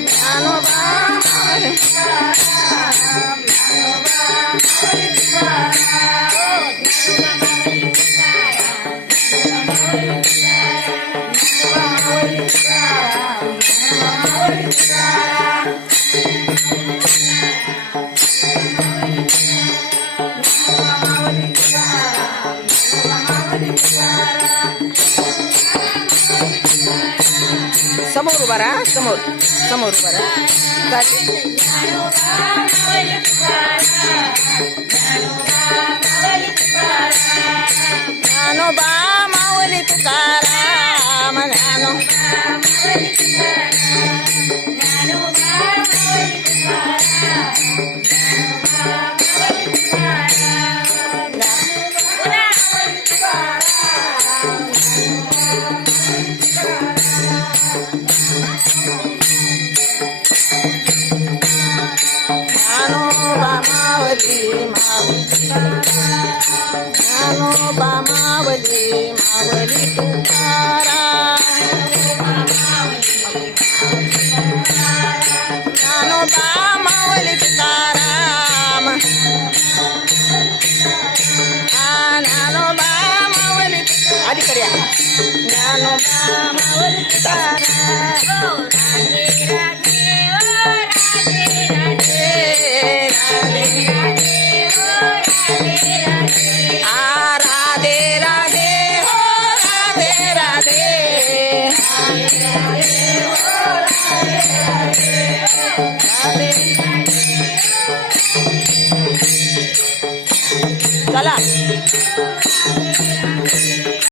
ज्ञानोबा माऊली समोर उभा राहा समोर समोर उभा राहा ज्ञानोबा माऊली तुकाराम ज्ञानोबा माऊली ज्ञानोबा माऊली माऊली तुकाराम ज्ञानोबा माऊली तुकाराम ज्ञानोबा माऊली आधी करूया ज्ञानोबा माऊली तुकाराम